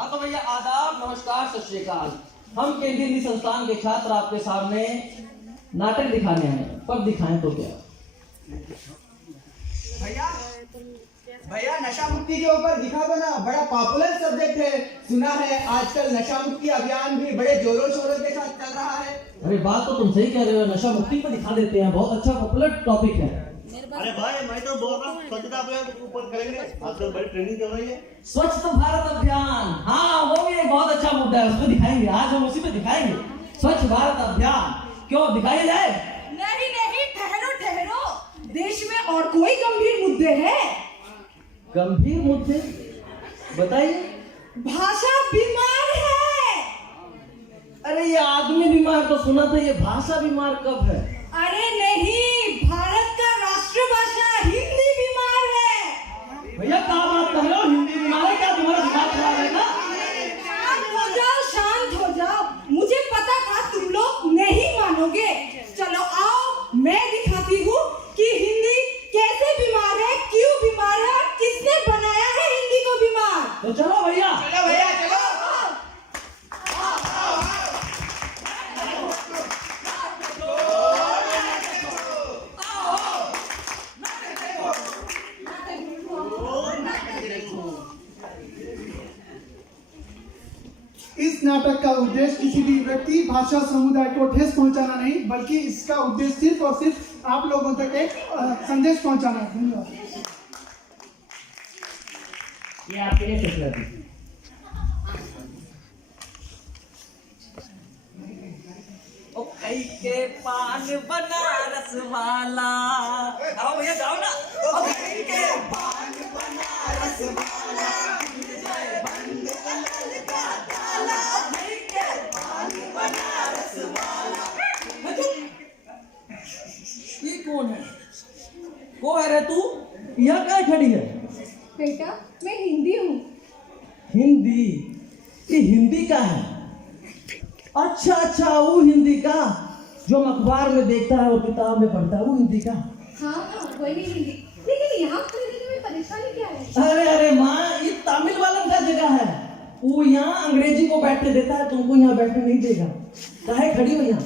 हाँ तो भैया आदाब, नमस्कार, सत श्री अकाल। हम केंद्रीय हिंदी संस्थान के छात्र आपके सामने नाटक दिखाने आए हैं, पर दिखाएं तो क्या। भैया नशा मुक्ति के ऊपर दिखा दो ना, बड़ा पॉपुलर सब्जेक्ट है। सुना है आजकल नशा मुक्ति अभियान भी बड़े जोरों शोरों के साथ चल रहा है। अरे बात तो तुम सही कह रहे हो, नशा मुक्ति पर दिखा देते हैं, बहुत अच्छा पॉपुलर टॉपिक है। अरे भाई मैं तो बोल रहा हूँ स्वच्छता अभियान के ऊपर करेंगे, आजकल बड़ी ट्रेनिंग चल रही है। स्वच्छ भारत अभियान, हाँ वो भी एक बहुत अच्छा मुद्दा है, उसको दिखाएंगे आज, हम उसी पे दिखाएंगे। स्वच्छ भारत अभियान क्यों दिखाया जाए? नहीं नहीं, ठहरो ठहरो, देश में और कोई गंभीर मुद्दे हैं। गंभीर मुद्दे बताइए। भाषा बीमार है। अरे ये आदमी बीमार तो सुना था, ये भाषा बीमार कब है? अरे नहीं, भारत का राष्ट्रभाषा हिंदी बीमार है। भैया क्या बात कर रहे हो, हिंदी बीमार है क्या? तुम्हारा दिमाग खराब है ना? शांत हो जाओ, मुझे पता था तुम लोग नहीं मानोगे। चलो आओ, मैं दिखाती हूँ कि हिंदी कैसे बीमार है, क्यों बीमार है और किसने बनाया है हिंदी को बीमार। तो चलो भैया, चलो भैया चलो। इस नाटक का उद्देश्य किसी भी व्यक्ति, भाषा, समुदाय को ठेस पहुंचाना नहीं, बल्कि इसका उद्देश्य सिर्फ और सिर्फ आप लोगों तक एक संदेश पहुंचाना है। धन्यवाद। ये आपके लिए फैसला थी। ओ कई के पान बनारस वाला, आओ भैया जाओ ना। ओ कई के पान बनारस वाला, बंद अलग का ताला, कई के पान बनारस वाला। ये कौन है? को है रे तू? यहाँ क्या खड़ी है? बेटा मैं हिंदी हूँ। हिंदी? ये हिंदी का है? अच्छा अच्छा, वो हिंदी का जो हम अखबार में देखता है और किताब में पढ़ता है, वो हिंदी का। हाँ वही हिंदी, लेकिन यहाँ खरीदने में परेशानी क्या है? अरे अरे माँ, ये तमिल वालों का जगह है, वो यहाँ अंग्रेजी को बैठने देता है, तुमको यहाँ बैठने नहीं देगा। काहे खड़ी हो यहाँ?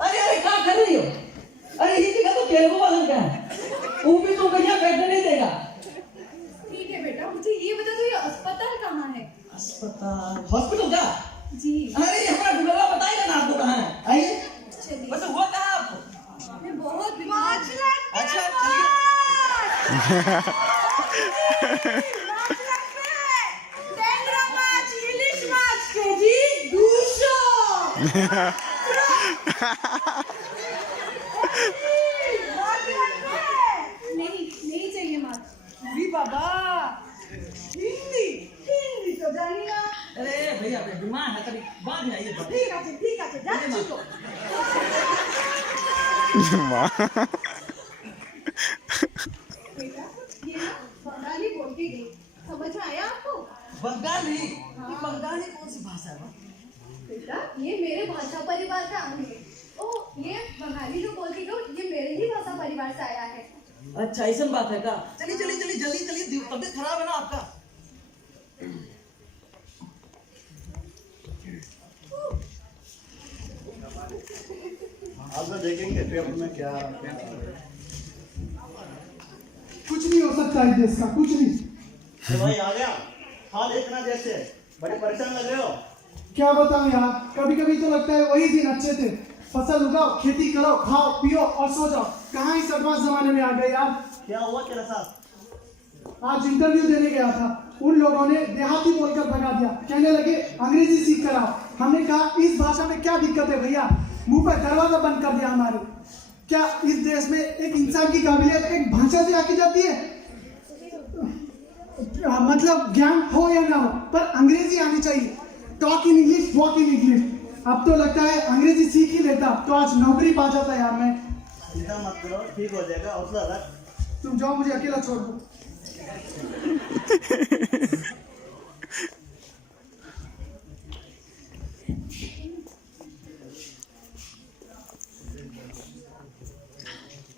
अरे अरे क्या कर रही हो? अरे हिंदी का तो तेलुगु वालों का है, वो भी तुमको यहाँ बैठने नहीं देगा। ठीक है बेटा, मुझे ये बता दो, ये अस्पताल कहाँ है? अस्पताल, हॉस्पिटल का? जी अरे ये हमारा गुलाबा बताएगा ना आपको कहाँ है, आइए। चलिए। वैसे हुआ कहाँ आपको? मैं बहुत बीमार हूँ। अच्छा चलिए। नहीं चाहिए मात। अरे बाबा, हिंदी हिंदी तो जानी ना। अरे भैया बीमार है, कभी बाद में आइए। ठीक है जा चलो। बेटा ये ना बंगाली बोल के गई, समझ में आया आपको? बंगाली? ये बंगाली कौन सी भाषा है? बेटा ये मेरे भाषा परिवार का अंग है। ओ ये बंगाली जो बोलती हो, ये मेरे ही भाषा परिवार से आया है। अच्छा ऐसा बात है का? चलिए चलिए चलिए जल्दी चलिए, तबीयत खराब है ना आपका। आज देखेंगे पेपर में क्या क्या। कुछ नहीं हो सकता इस देश का, कुछ नहीं। तो भाई आ गया हाल इतना जैसे बड़े परेशान लग रहे हो। क्या बताऊं यार, कभी कभी तो लगता है वही दिन अच्छे थे। फसल उगाओ, खेती करो, खाओ पियो और सो जाओ। कहाँ इस एडवांस जमाने में आ गए यार। क्या हुआ तेरे साथ? आज इंटरव्यू देने गया था, उन लोगों ने देहाती बोलकर भगा दिया। कहने लगे अंग्रेजी सीख कर आओ। हमने कहा इस भाषा में क्या दिक्कत है भैया, मुंह पर दरवाजा बंद कर दिया हमारे। क्या इस देश में एक इंसान की काबिलियत एक भाषा से आकी जाती है? मतलब ज्ञान हो या ना हो, पर अंग्रेजी आनी चाहिए। Talk in English, walk in English. अब तो लगता है अंग्रेजी सीख ही लेता तो आज नौकरी पा जाता यार मैं। चिंता मत करो, ठीक हो जाएगा, हौसला रख। तुम जाओ, मुझे अकेला छोड़ दो।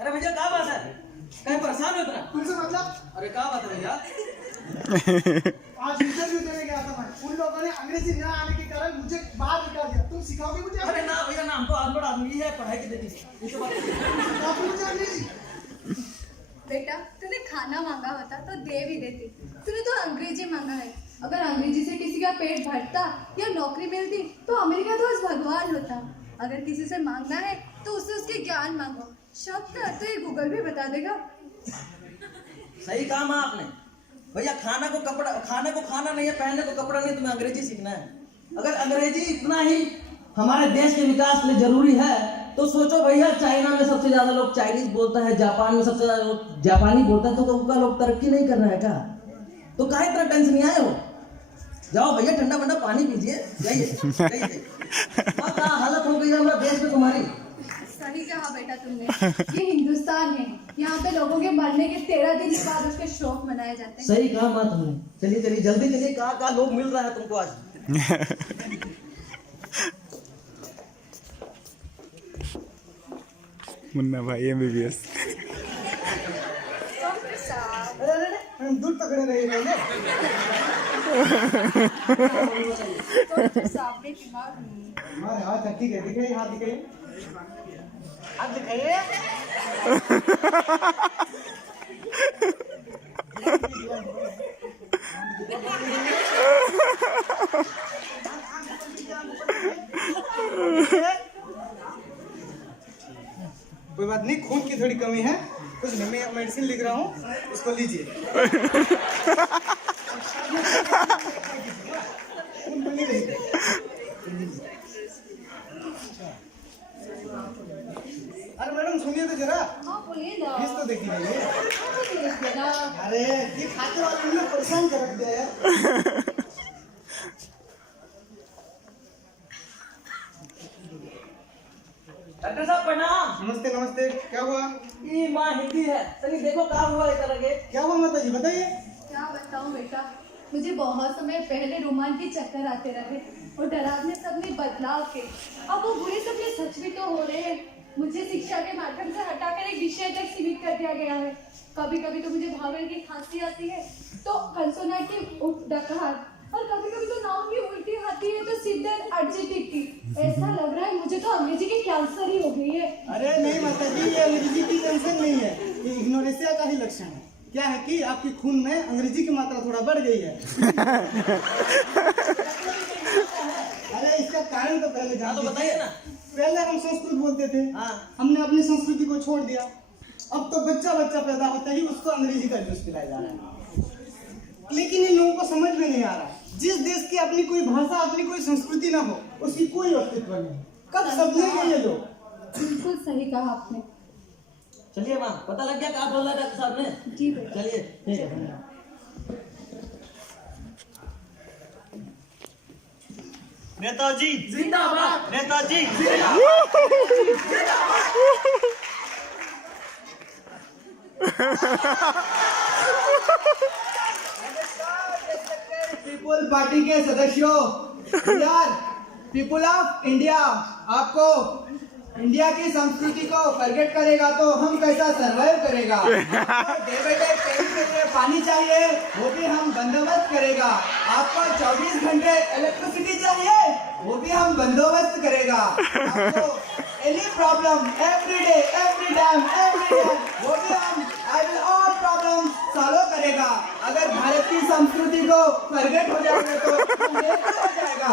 अरे भैया क्या बात है? कहीं परेशान हो इतना? तुमसे मतलब अरे क्या बात है भैया? आज इंटरव्यू देने गया था मैं, उन लोगों ने अंग्रेजी न आने के कारण मुझे बाहर निकाल दिया। तुम सिखाओगे मुझे? अरे ना भैया ना, हम तो अनपढ़ आदमी है, पढ़ाई की देती ये तो बात है। आप मुझे अंग्रेजी? बेटा तूने खाना मांगा होता तो दे भी देती, तूने तो अंग्रेजी मांगा है। अगर अंग्रेजी से किसी का पेट भरता या नौकरी मिलती तो अमेरिका तो आज भगवान होता। अगर किसी से मांगना है तो उससे उसके ज्ञान मांगो, शब्द का अर्थ तो ये गूगल भी बता देगा। सही कहा माँ आपने। भैया खाना को खाना नहीं है, पहनने को कपड़ा नहीं, तुम्हें अंग्रेजी सीखना है। अगर अंग्रेजी इतना ही हमारे देश के विकास के लिए जरूरी है तो सोचो भैया, चाइना में सबसे ज्यादा लोग चाइनीज बोलता है, जापान में सबसे ज्यादा लोग जापानी बोलता है, तो उनका लोग तरक्की नहीं कर रहा है क्या? तो काहे इतना टेंशन नहीं आए हो? जाओ भैया ठंडा ठंडा पानी पीजिए, जाइए। क्या हालत हो गई है हमारे देश में तुम्हारी। सही कहा बेटा तुमने, ये हिंदुस्तान है, यहाँ पे लोगों के मरने के 13 दिन के बाद उसके शोक मनाए जाते हैं। सही कहा माँ तुमने। चलिए जल्दी चलिए, कहाँ लोग मिल रहा है तुमको आज। मुन्ना भाई MBBS। अरे हम दूर पकड़े रहे पहले। हमारे हाथ है, ठीक है, दिखाइए हाथ, दिखाइए हाथ, दिखाइए। कोई बात नहीं, खून की थोड़ी कमी है, कुछ नहीं, मैं मेडिसिन लिख रहा हूँ, उसको लीजिए। खून बनी रही। अरे मैडम सुनिए तो जरा, हाँ बोलिए ना। फीस तो देखी नहीं है। हाँ, तो देखिए ना। अरे ये खाते वाले ने परेशान कर दिया यार। डॉक्टर साहब प्रणाम। नमस्ते नमस्ते, क्या हुआ? ये माँ हिंदी है, चलिए देखो क्या हुआ इधर आगे। क्या हुआ माता जी, बताइए। क्या बताऊं बेटा, मुझे बहुत समय पहले रोमांच के चक्कर आते रहे और डरावने सपने बदलाव के। अब वो बुरे सपने सच भी तो हो रहे हैं। मुझे शिक्षा के माध्यम से हटाकर एक विषय तक सीमित कर दिया गया है। कभी कभी तो मुझे भागल की खांसी आती है तो कंसोनाटी डकार, और कभी कभी तो नाव की उल्टी आती है तो सीधे अर्जी टिकती। ऐसा लग रहा है मुझे तो अंग्रेजी की कैंसर ही हो गई है। अरे नहीं माता जी, ये अंग्रेजी की टेंशन नहीं है, ये इग्नोरेंसिया का ही लक्षण है। क्या है कि आपकी खून में अंग्रेजी की मात्रा थोड़ा बढ़ गई है। अरे इसका कारण तो पहले हाँ तो जानते बताइए ना। पहले हम संस्कृत बोलते थे, हाँ। हमने अपनी संस्कृति को छोड़ दिया। अब तो बच्चा पैदा होता ही उसको अंग्रेजी का जूस पिलाया जा रहा है। लेकिन इन लोगों को समझ में नहीं आ रहा, जिस देश की अपनी कोई भाषा, अपनी कोई संस्कृति ना हो, उसकी कोई अस्तित्व नहीं। कब समझेंगे ये लोग? बिल्कुल सही कहा आपने। चलिए माँ, पता लग गया क्या बोल रहा है डॉक्टर साहब ने? जी बेटा। चलिए ठीक है। नेताजी जिंदाबाद। नेताजी पीपुल पार्टी के सदस्यों, यार पीपुल ऑफ इंडिया आपको इंडिया की संस्कृति को फॉरगेट करेगा तो हम कैसा सरवाइव करेगा? आपको डे बाय डे पीने के लिए पानी चाहिए, वो भी हम बंदोबस्त करेगा। आपको 24 घंटे इलेक्ट्रिसिटी चाहिए, वो भी हम बंदोबस्त करेगा। आपको any problem every day, every time, वो भी हम ऑल प्रॉब्लम सॉल्व करेगा। अगर भारत की संस्कृति को फॉरगेट हो जाएगा तो बेकार हो जाएगा।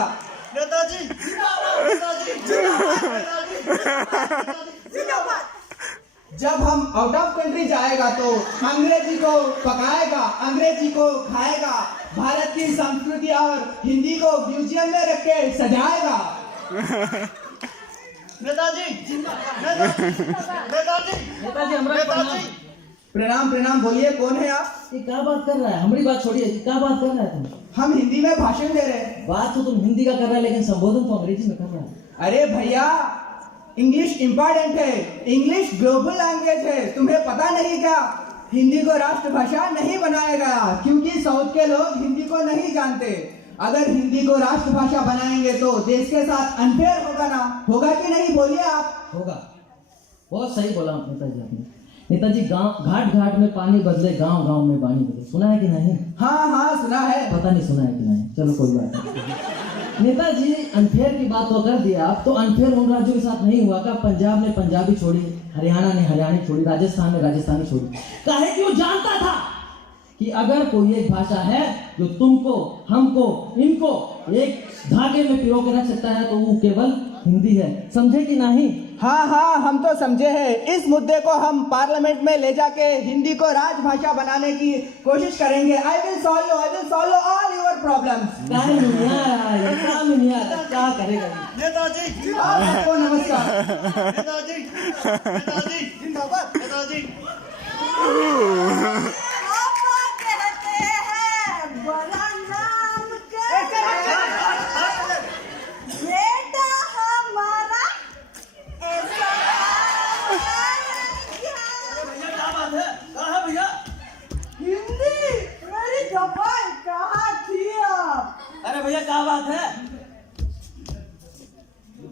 नेताजी जब हम आउट ऑफ कंट्री जाएगा तो अंग्रेजी को पकाएगा, अंग्रेजी को खाएगा, भारत की संस्कृति और हिंदी को म्यूजियम में रख के सजाएगा। नेताजी नेताजी हमारा नेताजी प्रणाम प्रणाम, बोलिए कौन है आप? ये क्या बात कर रहा है? हमारी बात छोड़िए, ये क्या बात कर रहा है तुम? हम हिंदी में भाषण दे रहे हैं। बात तो तुम हिंदी का कर रहा है लेकिन संबोधन तो अंग्रेजी में कर रहा है। अरे भैया, इंग्लिश इम्पोर्टेंट है, इंग्लिश ग्लोबल लैंग्वेज है, तुम्हें पता नहीं क्या? हिंदी को राष्ट्रभाषा नहीं बनाया गया क्योंकि साउथ के लोग हिंदी को नहीं जानते। अगर हिंदी को राष्ट्रभाषा बनाएंगे तो देश के साथ अनफेयर होगा ना? होगा कि नहीं, बोलिए आप। होगा। बहुत सही बोला नेताजी आपने। नेताजी गांव घाट घाट में पानी बदले, गांव गांव में पानी बदले, सुना है कि नहीं? हाँ हाँ सुना है। पता नहीं सुना है कि नहीं, चलो कोई बात नहीं। नेताजी अनफेयर की बात तो कर दिया आप, तो अनफेयर उन राज्यों के साथ नहीं हुआ का? पंजाब ने पंजाबी छोड़ी, हरियाणा ने हरियाणी छोड़ी, राजस्थान ने राजस्थानी छोड़ी। काहे कि वो जानता था कि अगर कोई एक भाषा है जो तुमको, हमको, इनको एक धागे में पिरो के रख सकता है तो वो केवल हिंदी है। समझे कि नहीं? हाँ हाँ हम तो समझे हैं। इस मुद्दे को हम पार्लियामेंट में ले जाके हिंदी को राजभाषा बनाने की कोशिश करेंगे। I will solve all your problems. काम नहीं आ रहा, क्या करेगा? नेताजी आपको नमस्कार। नेताजी नेताजी जिंदाबाद नेताजी। पापा कहते हैं बड़ा नाम बेटा हमारा ऐसा भैया हिंदी मेरी जबान कहाँ थी आप? अरे भैया क्या बात है?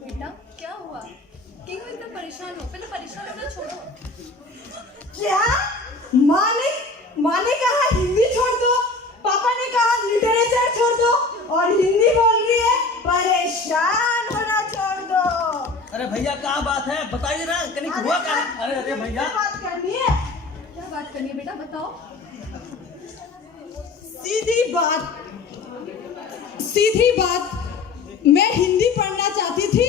बेटा क्या हुआ? क्यों इतना परेशान हो? पहले परेशान होना छोड़ो। क्या? माँ ने कहा हिंदी छोड़ दो, पापा ने कहा लिटरेचर छोड़ दो, और हिंदी बोल रही है परेशान होना छोड़ दो। अरे भैया क्या बात है, बताइए ना, कहीं हुआ क्या? अरे भैया बात करनी है। क्या बात करनी है बेटा, बताओ। सीधी बात, मैं हिंदी पढ़ना चाहती थी,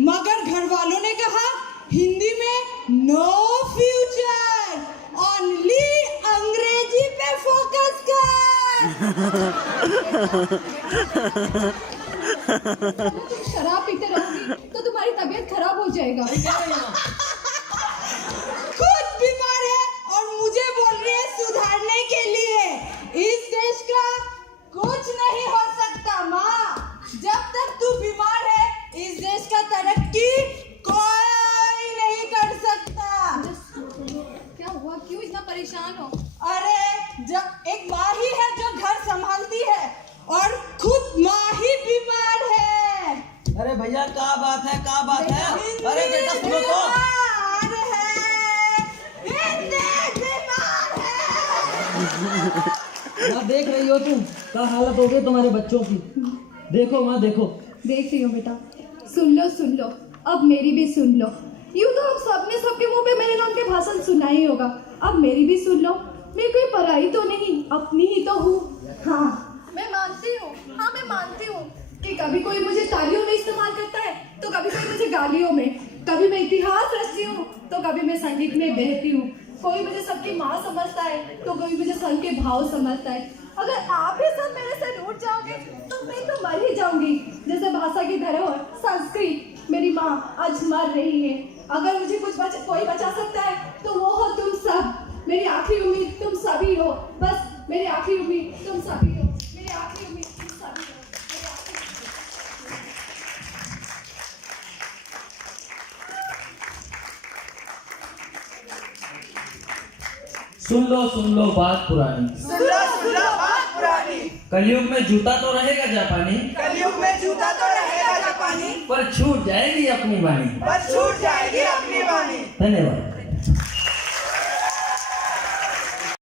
मगर घर वालों ने कहा हिंदी में नो फ्यूचर, ओनली अंग्रेजी पे फोकस कर। तुम शराब पीते रहोगी तो तुम्हारी तबीयत खराब हो जाएगा। खुद बीमार है और मुझे बोल रही है सुधारने के लिए। इस देश का कुछ नहीं हो सकता माँ, जब तक तू बीमार है इस देश का तरक्की कोई नहीं कर सकता। क्या हुआ, क्यों इतना परेशान हो? अरे जब एक माँ ही है जो घर संभालती है और खुद माँ ही बीमार है। अरे भैया क्या बात है, क्या बात है? अरे बेटा सुनो तो। माँ देख रही हो तुम, क्या हालत हो गई तुम्हारे बच्चों की? देखो माँ देखो। देख रही हो बेटा, सुन लो, अब मेरी भी सुन लो। यूँ तो अब सबने सबके मुंह पे मेरे नाम के भाषण सुना ही होगा, अब मेरी भी सुन लो। मैं कोई पराई तो नहीं, अपनी ही तो हूँ। हाँ मैं मानती हूँ कि कभी कोई मुझे तालियों में इस्तेमाल करता है तो कभी कोई मुझे गालियों में, कभी मैं इतिहास रचती हूँ तो कभी मैं संगीत में बहती हूँ। कोई मुझे सबकी माँ समझता है तो कोई मुझे संग के भाव समझता है। अगर आप ही सब मेरे से रूठ जाओगे तो मैं तो मर ही जाऊंगी। जैसे भाषा की धरोहर संस्कृत मेरी माँ आज मर रही है। अगर मुझे कोई बचा सकता है तो वो हो तुम सब। मेरी आखिरी उम्मीद तुम सभी हो, बस मेरी आखिरी उम्मीद तुम सभी हो, मेरी आखिरी उम्मीद तुम सभी हो। सुन लो बात पुरानी, कलयुग में जूता तो रहेगा जापानी, पर छूट जाएगी अपनी वाणी। छूट जाएगी अपनी वाणी। धन्यवाद।